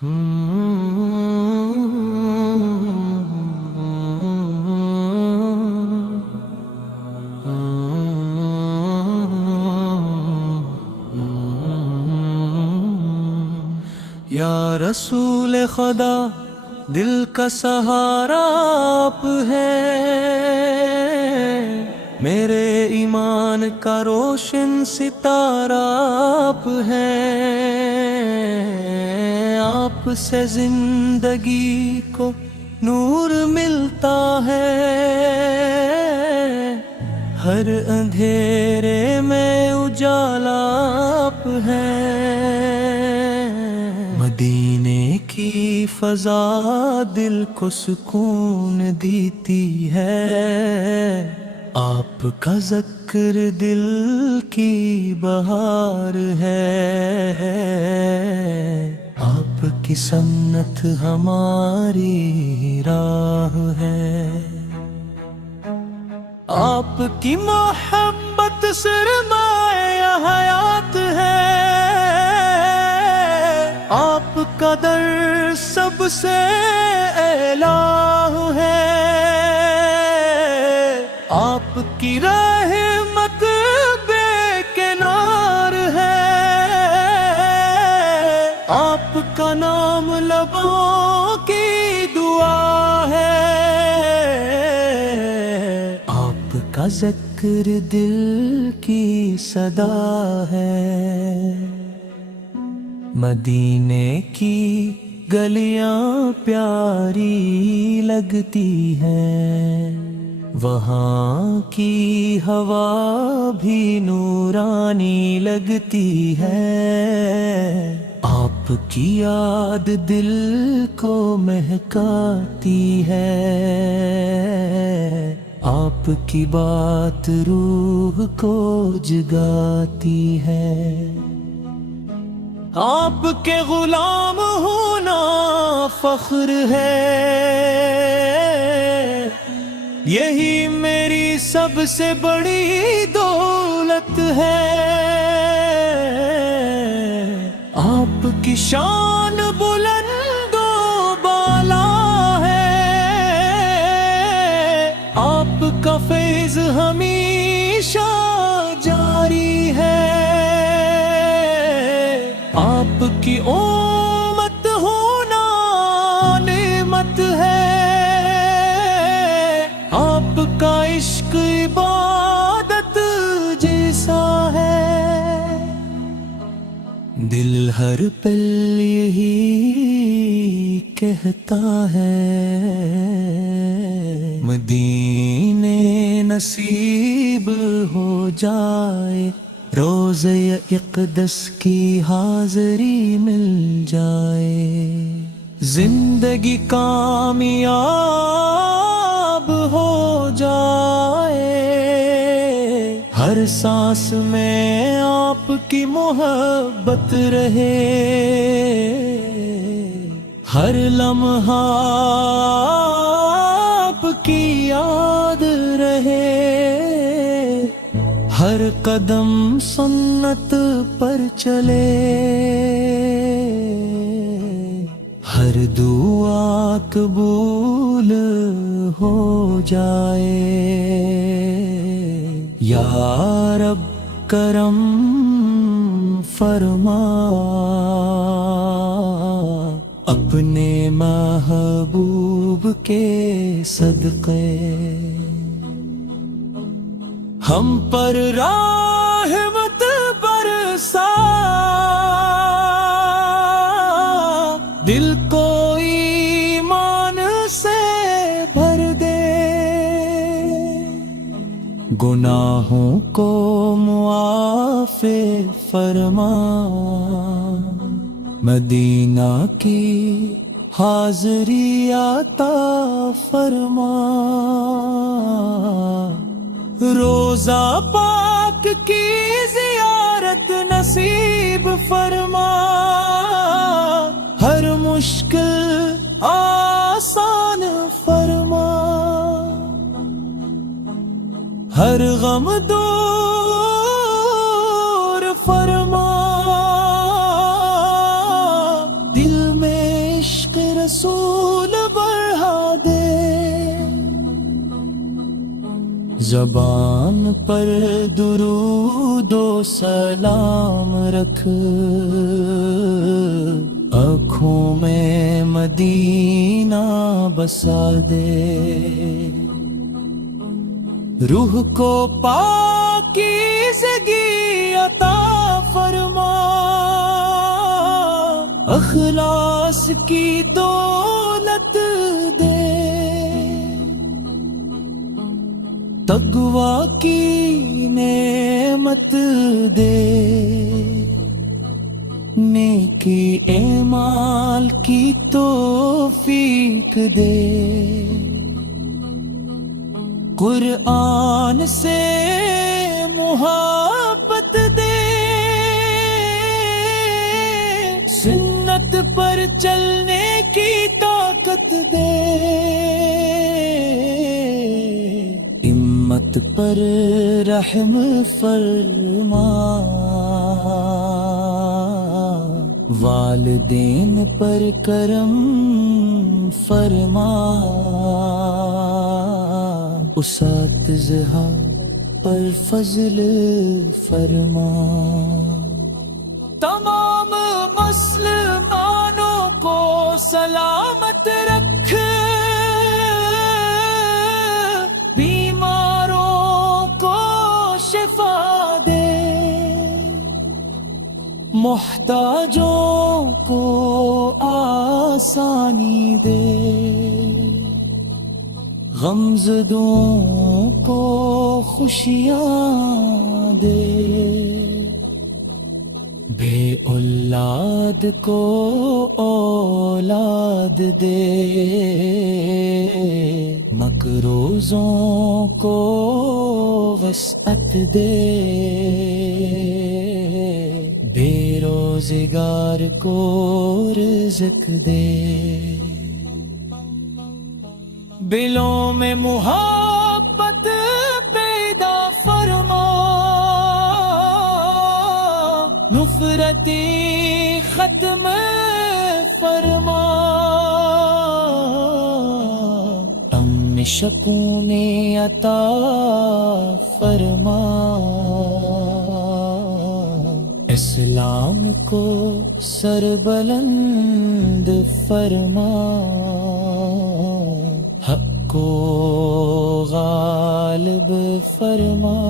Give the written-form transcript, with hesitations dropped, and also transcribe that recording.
یا رسول خدا دل کا سہارا آپ ہے، میرے ایمان کا روشن ستارہ آپ ہے، آپ سے زندگی کو نور ملتا ہے، ہر اندھیرے میں اجالا آپ ہے، مدینے کی فضا دل کو سکون دیتی ہے، آپ کا ذکر دل کی بہار ہے، آپ کی سنت ہماری راہ ہے، آپ کی محبت سرمایہ حیات ہے، آپ کا در سب سے اعلیٰ ہے، آپ کی رحمت بے کنار ہے، آپ کا نام لبوں کی دعا ہے، آپ کا ذکر دل کی صدا ہے، مدینے کی گلیاں پیاری لگتی ہیں، وہاں کی ہوا بھی نورانی لگتی ہے، آپ کی یاد دل کو مہکاتی ہے، آپ کی بات روح کو جگاتی ہے، آپ کے غلام ہونا فخر ہے، یہی میری سب سے بڑی دولت ہے، آپ کی شان بلند و بالا ہے، آپ کا فیض ہمیشہ جاری ہے، آپ کی امت ہونا نعمت ہے، آپ کا عشق عبادت جیسا ہے، دل ہر پل یہی کہتا ہے، مدینے نصیب ہو جائے، روزہ اقدس کی حاضری مل جائے، زندگی کامیاب ہو جائے، ہر سانس میں آپ کی محبت رہے، ہر لمحہ آپ کی یاد رہے، ہر قدم سنت پر چلے، ہر دعا قبول ہو جائے، یا رب کرم فرما، اپنے محبوب کے صدقے ہم پر رحمت برسا، دل کو ایمان سے بھر دے، گناہوں کو معاف فرما، مدینہ کی حاضری عطا فرما، روزہ پاک کی زیارت نصیب فرما، ہر مشکل آسان فرما، ہر غم دور فرما، دل میں عشق رسول بڑھا دے، زبان پر درود و سلام رکھ، آنکھوں میں مدینہ بسا دے، روح کو پاکیزگی عطا فرما، اخلاص کی دولت دے، تقویٰ کی نعمت دے، نیکی اعمال کی توفیق دے، قرآن سے محبت دے، سنت پر چلنے کی طاقت دے، امت پر رحم فرما، والدین پر کرم فرما، اساتذہ پر فضل فرما، تمام مسلمانوں کو سلامت رکھ، بیماروں کو شفا دے، محتاجوں کو آسانی دے، غمزدوں کو خوشیاں دے، بے اولاد کو اولاد دے، مقروضوں کو وسعت دے، بے روزگار کو رزق دے، دلوں میں محبت پیدا فرما، نفرتی ختم فرما، امن سکون عطا فرما، اسلام کو سربلند فرما، حق کو غالب فرما،